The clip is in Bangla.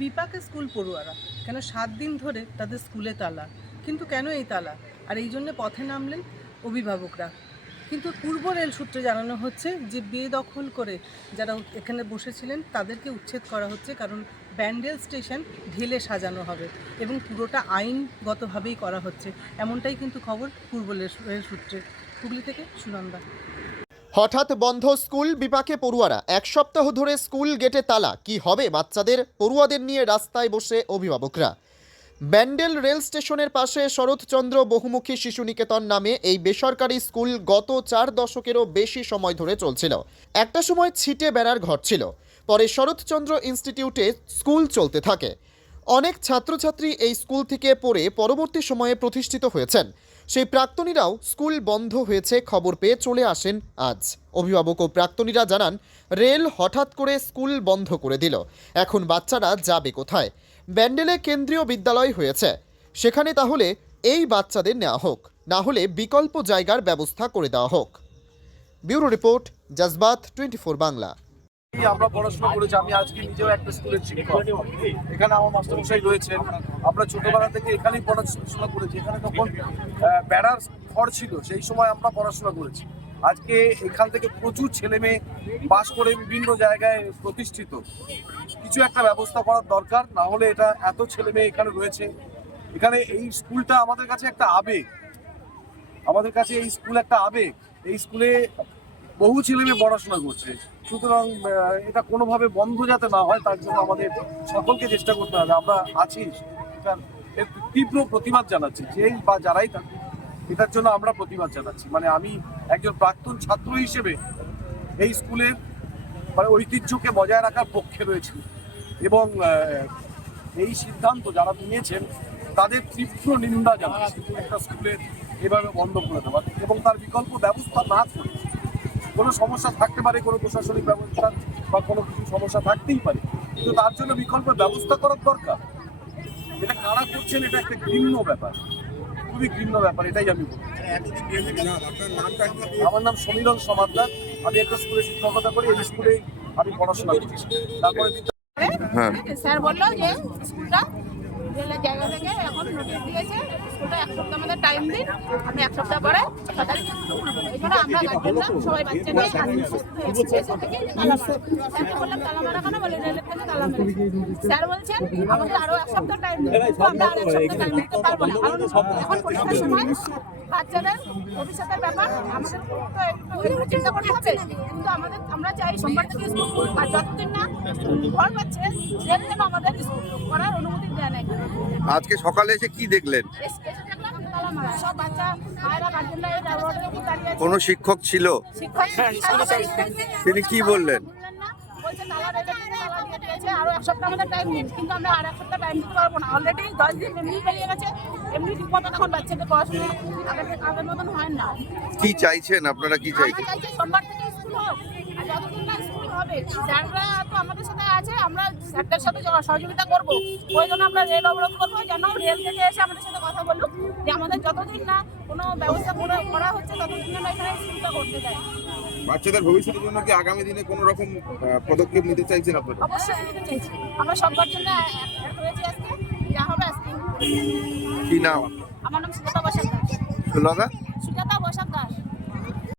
বিপাকে স্কুল পড়ুয়ারা কেন 7 দিন ধরে তাদের স্কুলে তালা, কিন্তু কেন এই তালা? আর এই জন্য পথে নামলেন অভিভাবকরা। কিন্তু পূর্ব রেল সূত্রে জানানো হচ্ছে যে বেদখল করে যারা এখানে বসেছিলেন তাদেরকে উচ্ছেদ করা হচ্ছে, কারণ ব্যান্ডেল স্টেশন ঢেলে সাজানো হবে এবং পুরোটা আইনগতভাবেই করা হচ্ছে, এমনটাই কিন্তু খবর পূর্ব রেল সূত্রে। হুগলি থেকে সুনন্দা। হঠাৎ বন্ধ স্কুল, বিপাকে পড়ুয়ারা। এক সপ্তাহ ধরে স্কুল গেটে তালা। কি হবে বাচ্চাদের? পড়ুয়াদের নিয়ে রাস্তায় বসে অভিভাবকরা। ব্যান্ডেল রেল স্টেশনের পাশে শরৎচন্দ্র বহুমুখী শিশু নিকেতন নামে এই বেসরকারি স্কুল গত 4 দশকেরও বেশি সময় ধরে চলছিল। একটা সময় ছিটে বেড়ার ঘর ছিল, পরে শরৎচন্দ্র ইনস্টিটিউটে স্কুল চলতে থাকে। অনেক ছাত্রছাত্রী এই স্কুল থেকে পড়ে পরবর্তী সময়ে প্রতিষ্ঠিত হয়েছেন। সেই প্রাক্তনীরাও স্কুল বন্ধ হয়েছে খবর পেয়ে চলে আসেন আজ। অভিভাবক ও প্রাক্তনীরা জানান, রেল হঠাৎ করে স্কুল বন্ধ করে দিল, এখন বাচ্চারা যাবে কোথায়? ব্যান্ডেলে কেন্দ্রীয় বিদ্যালয় হয়েছে, সেখানে তাহলে এই বাচ্চাদের নেওয়া হোক, না হলে বিকল্প জায়গার ব্যবস্থা করে দেওয়া হোক। Bureau report, জজবাত 24 Bangla. আমরা পড়াশোনা করেছি, আমি আজকে নিজেও একটা স্কুলের শিক্ষক, এখানে আমার মাস্টারমশাই রয়েছেন। আমরা ছোটবেলা থেকে এখানেই পড়াশোনা করেছি। এখানে তখন বেড়ার ঘর ছিল, সেই সময় আমরা পড়াশোনা করেছি। আজকে এখান থেকে প্রচুর ছেলে মেয়ে পাশ করে বিভিন্ন জায়গায় প্রতিষ্ঠিত। কিছু একটা ব্যবস্থা করার দরকার, না হলে এটা এত ছেলে মেয়ে এখানে রয়েছে। এখানে এই স্কুলটা আমাদের কাছে একটা আবেগ, আমাদের কাছে এই স্কুল একটা আবেগ। এই স্কুলে বহু ছেলে মেয়ে পড়াশোনা করছে, সুতরাং এটা কোনোভাবে বন্ধ যাতে না হয় তার জন্য আমাদের সকলকে চেষ্টা করতে হবে। আমরা আছি, এটার তীব্র প্রতিবাদ জানাচ্ছি, যেই বা যারাই থাকুক এটার জন্য আমরা প্রতিবাদ জানাচ্ছি। মানে আমি একজন প্রাক্তন ছাত্র হিসেবে এই স্কুলের ঐতিহ্যকে বজায় রাখার পক্ষে রয়েছি এবং এই সিদ্ধান্ত যারা নিয়েছেন তাদের তীব্র নিন্দা জানাচ্ছি। একটা স্কুলের এভাবে বন্ধ করে দেওয়া এবং তার বিকল্প ব্যবস্থা না করে, কোনো সমস্যা থাকতে পারে, কোনো প্রশাসনিক ব্যবস্থা বা কোনো কিছু সমস্যা থাকতেই পারে, কিন্তু তার জন্য বিকল্প ব্যবস্থা করার দরকার। এটা কারা করছেন, এটা একটা ঘৃণ্য ব্যাপার, খুবই ঘৃণ্য ব্যাপার, এটাই আমি বলি। আমার নাম সমীরণ সমাদ্দার, আমি একটা স্কুলে শিক্ষকতা করি, এই স্কুলেই আমি পড়াশোনা করছি। তারপরে স্যার বললো যে স্কুলটা রেলের জায়গা থেকে এখন নোটিশ দিয়েছে, স্কুলটা 1 সপ্তাহ আমাদের টাইম দিন, আমি 1 সপ্তাহ পরে 6 তারিখ এখানে আমরা গার্জেনরা সবাই বাচ্চা নিয়ে স্যারকে বললাম তালা মারা কেন, বলে রেলের থেকে তালা মেরেছে। স্যার বলছেন আমাদের আরো 1 সপ্তাহ টাইম দিন, কিন্তু আমরা আর 1 সপ্তাহ টাইম দিতে পারবো না, কারণ এখন পরীক্ষার সময় বাচ্চাদের ভবিষ্যতের ব্যাপার আমাদের তো একটু চিন্তা করতে হবে। কিন্তু আমরা চাই সোমবার থেকে স্কুল, আর যতদিন না ঘর পাচ্ছে রেল যেন আমাদের স্কুল করার অনুমতি দেয় না। আজকে সকালে এসে কি দেখলেন? সব বাচ্চা মায়েরা গার্জেনরা এই রোডে দাঁড়িয়ে আছে। কোনো শিক্ষক ছিল? শিক্ষক তিনি কি বললেন? বলছে তালা রেখে তালা দিয়ে দিয়েছে, আরো 1 সপ্তাহ আমাদের টাইম দিন, কিন্তু আমরা আর 1 সপ্তাহ টাইম দিতে পারবো না। অলরেডি 10 দিন এমনি পেরিয়ে গেছে, এমনি ঠিক মতো তখন বাচ্চাদের পড়াশোনা আগের মতন হয় না। কি চাইছেন আপনারা, কি আমরা চাইছেন? চাইছি সোমবার থেকে স্কুল হোক, আর যতদিন না স্কুল হবে স্যাররা তো আমাদের সাথে আছে, আমরা স্যারদের সাথে সহযোগিতা করবো। ওই জন্য আমরা রেল অবরোধ করবো, যেন রেল থেকে এসে আমাদের সাথে কথা বলুক যে আমাদের যতদিন না কোনো ব্যবস্থা করা হচ্ছে ততদিন আমরা এখানে স্কুলটা করতে চাই। বাচ্চাদের ভবিষ্যতের জন্য কি আগামী দিনে কোনো রকম পদক্ষেপ নিতে চাইছেন আপনারা? অবশ্যই নিতে চাইছি, আমরা সবার জন্য এক হয়েছি আজকে, যা হবে আজকে। কি নাম? আমার নাম সুজাতা বসাকদার। সুলতা? সুজাতা বসাকদার।